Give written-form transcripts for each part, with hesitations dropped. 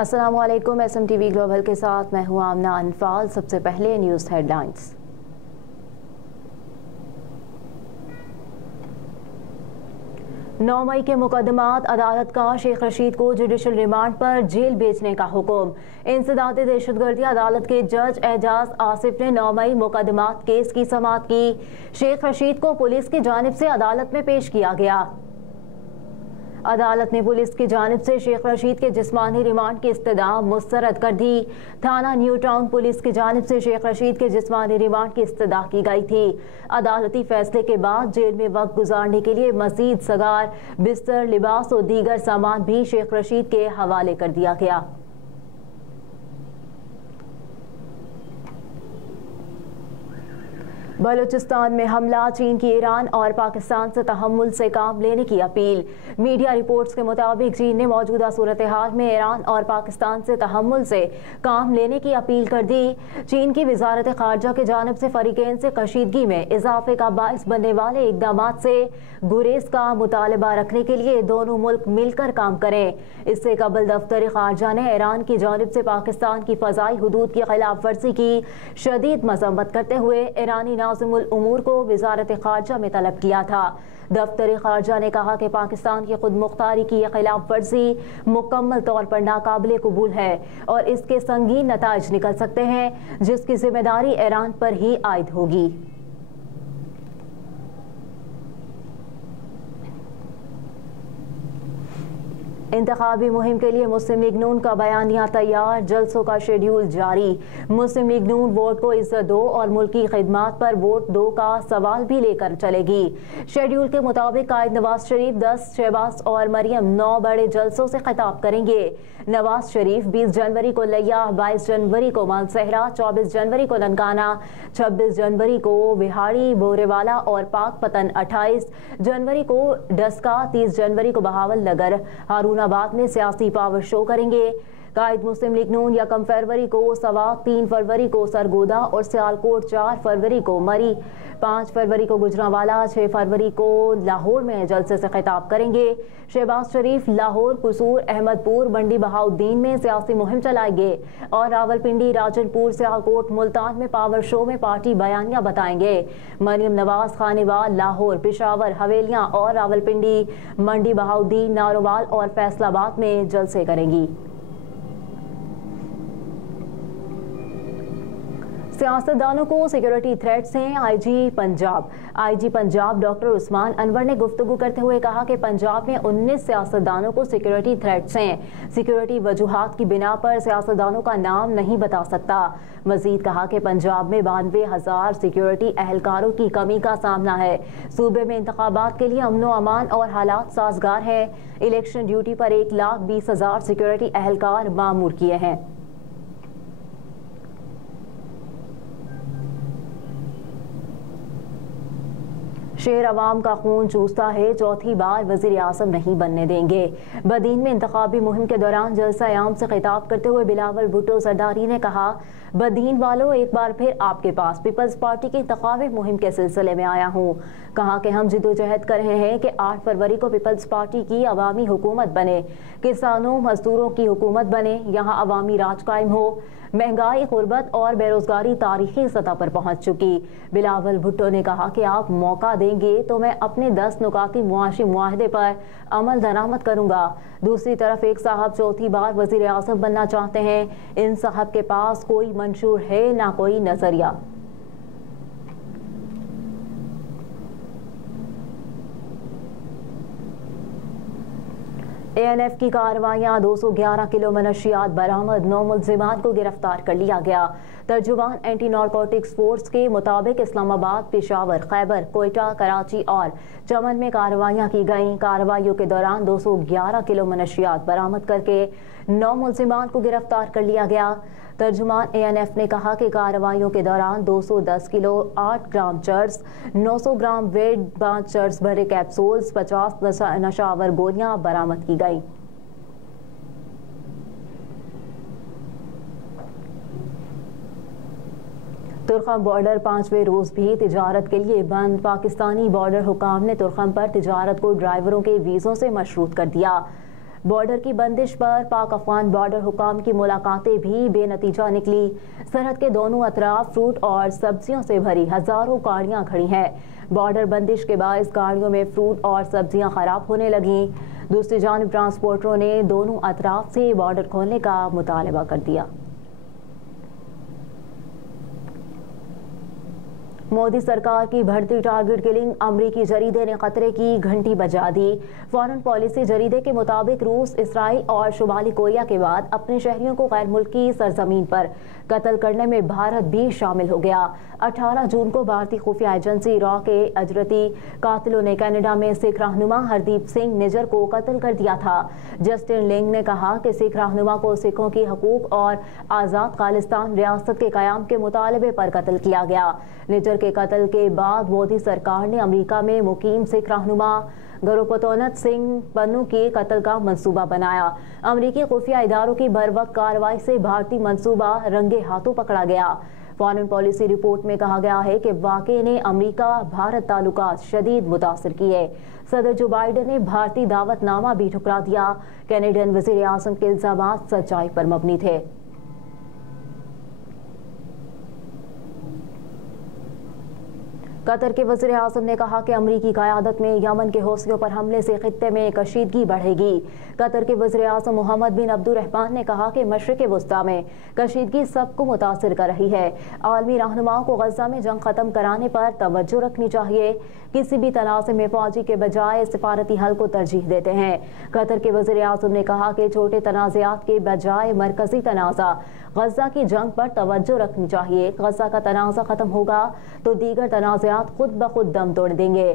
अस्सलामुअलैकुम। SMTV global के साथ मैं हूं आमना अनफाल। सबसे पहले न्यूज़ हेडलाइंस। नौ मई के मुकदमात अदालत का शेख रशीद को जुडिशल रिमांड पर जेल भेजने का हुक्म। इंसदाद दहशतगर्दी अदालत के जज एजाज आसिफ ने 9 मई मुकदमात केस की समाअत की। शेख रशीद को पुलिस की जानिब से अदालत में पेश किया गया। अदालत ने पुलिस की जानिब से शेख रशीद के जिस्मानी रिमांड की इस्तदा मुस्तरद कर दी। थाना न्यू टाउन पुलिस की जानिब से शेख रशीद के जिस्मानी रिमांड की इस्तदा की गई थी। अदालती फैसले के बाद जेल में वक्त गुजारने के लिए मजीद सगार, बिस्तर, लिबास और दीगर सामान भी शेख रशीद के हवाले कर दिया गया। बलूचिस्तान में हमला, चीन की ईरान और पाकिस्तान से तहम्मुल से काम लेने की अपील। मीडिया रिपोर्ट्स के मुताबिक चीन ने मौजूदा सूरत हाल में ईरान और पाकिस्तान से तहम्मुल से काम लेने की अपील कर दी। चीन की वजारत खारजा की जानिब से फरीकैन से कशीदगी में इजाफे का बाइस बनने वाले इकदाम से गुरेज का मुतालबा रखने के लिए दोनों मुल्क मिलकर काम करें। इससे कबल दफ्तर खारजा ने ईरान की जानिब से पाकिस्तान की फ़ज़ाई हुदूद की खिलाफ वर्जी की शदीद मजम्मत करते हुए ईरानी नाज़िमुल उमूर को वजारत खारजा में तलब किया था। दफ्तर खारजा ने कहा कि पाकिस्तान की खुद मुख्तारी की यह खिलाफ वर्जी मुकम्मल तौर पर नाकाबिले कबूल है और इसके संगीन नताइज निकल सकते हैं, जिसकी जिम्मेदारी ईरान पर ही आयद होगी। इंतखाबी मुहिम के लिए मुस्लिम लीग नून का बयानिया तैयार, जलसों का शेड्यूल जारी। मुस्लिम लीग नून वोट को इज्जत दो और मुल्की खिदमात पर वोट दो का सवाल भी लेकर चलेगी। शेड्यूल के मुताबिक कायद नवाज शरीफ 10, शहबाज और मरियम 9 बड़े जलसों से खिताब करेंगे। नवाज शरीफ 20 जनवरी को लिया, 22 जनवरी को मानसहरा, 24 जनवरी को ननकाना, 26 जनवरी को बिहाड़ी, बोरेवाला और पाकपतन, 28 जनवरी को डस्का, 30 जनवरी को बहावल नगर, हारूनाबाद में सियासी पावर शो करेंगे। कायद मुस्लिम लीग नून 1 फरवरी को सवात, 3 फरवरी को सरगोदा और सियालकोट, 4 फरवरी को मरी, 5 फरवरी को गुजरांवाला, 6 फरवरी को लाहौर में जलसे से खिताब करेंगे। शहबाज शरीफ लाहौर, कुसूर, अहमदपुर, मंडी बहाउद्दीन में सियासी मुहिम चलाएंगे और रावलपिंडी, राजनपुर, सियालकोट, मुल्तान में पावर शो में पार्टी बयानिया बताएंगे। मरियम नवाज खानेवाल, लाहौर, पेशावर, हवेलियां और रावलपिंडी, मंडी बहाउद्दीन, नारोवाल और फैसलाबाद में जलसे करेंगी। सियासतदानों को सिक्योरिटी थ्रेट्स हैं। आईजी पंजाब डॉक्टर उस्मान अनवर ने गुफ्तगू करते हुए कहा कि पंजाब में 19 सियासतदानों को सिक्योरिटी थ्रेट्स हैं। सिक्योरिटी वजूहात की बिना पर सियासतदानों का नाम नहीं बता सकता। मजीद कहा कि पंजाब में 92,000 सिक्योरिटी अहलकारों की कमी का सामना है। सूबे में इंतखाबात के लिए अमनो अमान और हालात साजगार है। इलेक्शन ड्यूटी पर 1,20,000 सिक्योरिटी अहलकार मामूर किए हैं। शेर अवाम का खून चूसता है, चौथी बार वज़ीर आज़म नहीं बनने देंगे। बदीन में इंतखाबी मुहिम के दौरान जलसा आम से खिताब करते हुए बिलावल भुट्टो सरदारी ने कहा, बदीन वालों एक बार फिर आपके पास पीपल्स पार्टी की इंतखाबी मुहिम के सिलसिले में आया हूँ। कहा कि हम जिद्दोजहद कर रहे हैं कि 8 फरवरी को पीपल्स पार्टी की अवामी हुकूमत बने, किसानों मजदूरों की हुकूमत बने, यहाँ अवामी राज कायम हो। महंगाई, गुर्बत और बेरोजगारी तारीखी सतह पर पहुंच चुकी। बिलावल भुट्टो ने कहा कि आप मौका देंगे तो मैं अपने 10 नुकाती मुआशी मुआहदे पर अमल दरामद करूंगा। दूसरी तरफ एक साहब चौथी बार वजीर आज़म बनना चाहते हैं। इन साहब के पास कोई मंशूर है ना कोई नजरिया। ANF की कार्रवाइयां, 211 किलो मनशियात बरामद, 9 मुल्जिमान को गिरफ्तार कर लिया गया। तर्जुमान एंटी नारकोटिक्स फोर्स के मुताबिक इस्लामाबाद, पेशावर, खैबर, कोयटा, कराची और चमन में कार्रवाइयां की गईं। कार्रवाइयों के दौरान 211 किलो मनशियात बरामद करके 9 मुल्जिमान को गिरफ्तार कर लिया गया। तर्जुमान ANF ने कहा कि कार्रवाइयों के दौरान 210 किलो 8 ग्राम चर्स, 900 ग्राम वेट, 5 चर्स भरे कैप्सूल्स, 50 नशावर गोलियां बरामद की गई। तुर्खम बॉर्डर 5वें रोज भी तिजारत के लिए बंद। पाकिस्तानी बॉर्डर हुकाम ने तुर्खम पर तिजारत को ड्राइवरों के वीज़ों से मशरूत कर दिया। बॉर्डर की बंदिश पर पाक अफगान बॉर्डर हुकाम की मुलाकातें भी बेनतीजा निकली। सरहद के दोनों अतराफ फ्रूट और सब्जियों से भरी हजारों गाड़ियां खड़ी हैं। बॉर्डर बंदिश के बाद इस गाड़ियों में फ्रूट और सब्जियां खराब होने लगी। दूसरी जानिब ट्रांसपोर्टरों ने दोनों अतराफ से बॉर्डर खोलने का मुतालबा कर दिया। मोदी सरकार की बढ़ती टारगेट किलिंग, अमरीकी जरीदे ने खतरे की घंटी बजा दी। फॉरेन पॉलिसी जरीदे के मुताबिक रूस, इसराइल और शुमाली कोरिया के बाद अपने शहरियों को गैर मुल्की सरजमीन पर कत्ल करने में भारत भी शामिल हो गया। 18 जून को भारतीय खुफिया एजेंसी रॉ के अजरती कातिलों ने कनाडा में सिख रहनुमा हरदीप सिंह निजर को कत्ल कर दिया था। जस्टिन लिंग ने कहा कि सिख रहनुमा को सिखों की हकूक और आज़ाद खालिस्तान रियासत के कयाम के मुतालबे पर कत्ल किया गया। निजर के कत्ल के बाद मोदी सरकार ने अमेरिका में मुकीम सिख रहनुमा गुरपतौनत सिंह पन्नू के कत्ल का मंसूबा बनाया। अमेरिकी खुफिया इदारों की बरवक्त कार्रवाई से भारतीय मंसूबा रंगे हाथों पकड़ा गया। फॉरेन पॉलिसी रिपोर्ट में कहा गया है कि वाक़े ने अमेरिका भारत ताल्लुकात शदीद मुतासर किए। सदर जो बाइडेन ने भारतीय दावतनामा भी ठुकरा दिया। कैनेडियन वज़ीर आज़म के इल्ज़ामात सच्चाई पर मबनी थे। कतर के वज़ीर आज़म ने कहा कि अमरीकी क़यादत में यमन के हौसियों पर हमले से खित्ते में कशीदगी बढ़ेगी। कतर के वज़ीर आज़म मोहम्मद बिन अब्दुर्रहमान ने कहा कि मशरिक़ वुस्ता में कशीदगी सबको मुतासिर कर रही है। आलमी रहनुमाओं को गज़ा में जंग ख़त्म कराने पर तवज्जो रखनी चाहिए। किसी भी तनाज़े में फ़ौजी के बजाय सिफारती हल को तरजीह देते हैं। कतर के वज़ीर आज़म ने कहा कि छोटे तनाज़ात के बजाय मरकज़ी तनाज़ा गज़ा की जंग पर तवज्जो रखनी चाहिए। गज़ा का तनाज़ा ख़त्म होगा तो दीगर तनाज़ात खुद ब खुद दम तोड़ देंगे।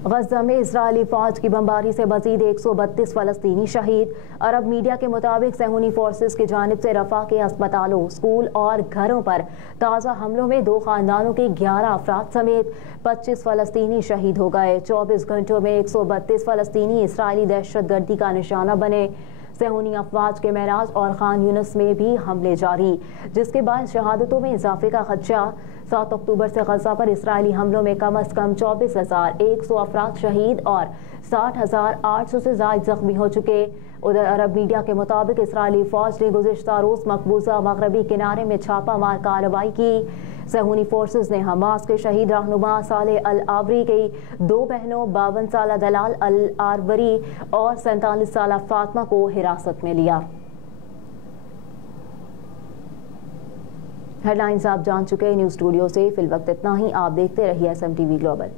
गज़ा में इजरायली फ़ौज की बमबारी से मज़ीद 132 फ़लस्तीनी शहीद। अरब मीडिया के मुताबिक सहूनी फोर्सेस की जानिब से रफ़ा के अस्पतालों, स्कूल और घरों पर ताज़ा हमलों में 2 ख़ानदानों के 11 अफराद समेत 25 फ़लस्तीनी शहीद हो गए। 24 घंटों में 132 फ़लस्तीनी इसराइली दहशतगर्दी का निशाना बने। सहूनी अफवाज के महराज और खान यूनिस में भी हमले जारी, जिसके बाद शहादतों में इजाफे का खदशा। 7 अक्टूबर से गज़ा पर इसराइली हमलों में कम अज़ कम 24,100 अफराद शहीद और 60,800 से ज़ायद ज़ख्मी हो चुके। उधर अरब मीडिया के मुताबिक इसराइली फ़ौज ने गुज़िश्ता रोज़ मकबूजा मगरबी किनारे में छापा मार कार्रवाई की। सहूनी फोर्सेस ने हमास के शहीद रहनुमा सालेह अल आवरी की 2 बहनों 52 साल दलाल अल आरवरी और 47 साल फातिमा को हिरासत में लिया। हेडलाइंस आप जान चुके। न्यूज़ स्टूडियो से फिल वक्त इतना ही। आप देखते रहिए SMTV ग्लोबल।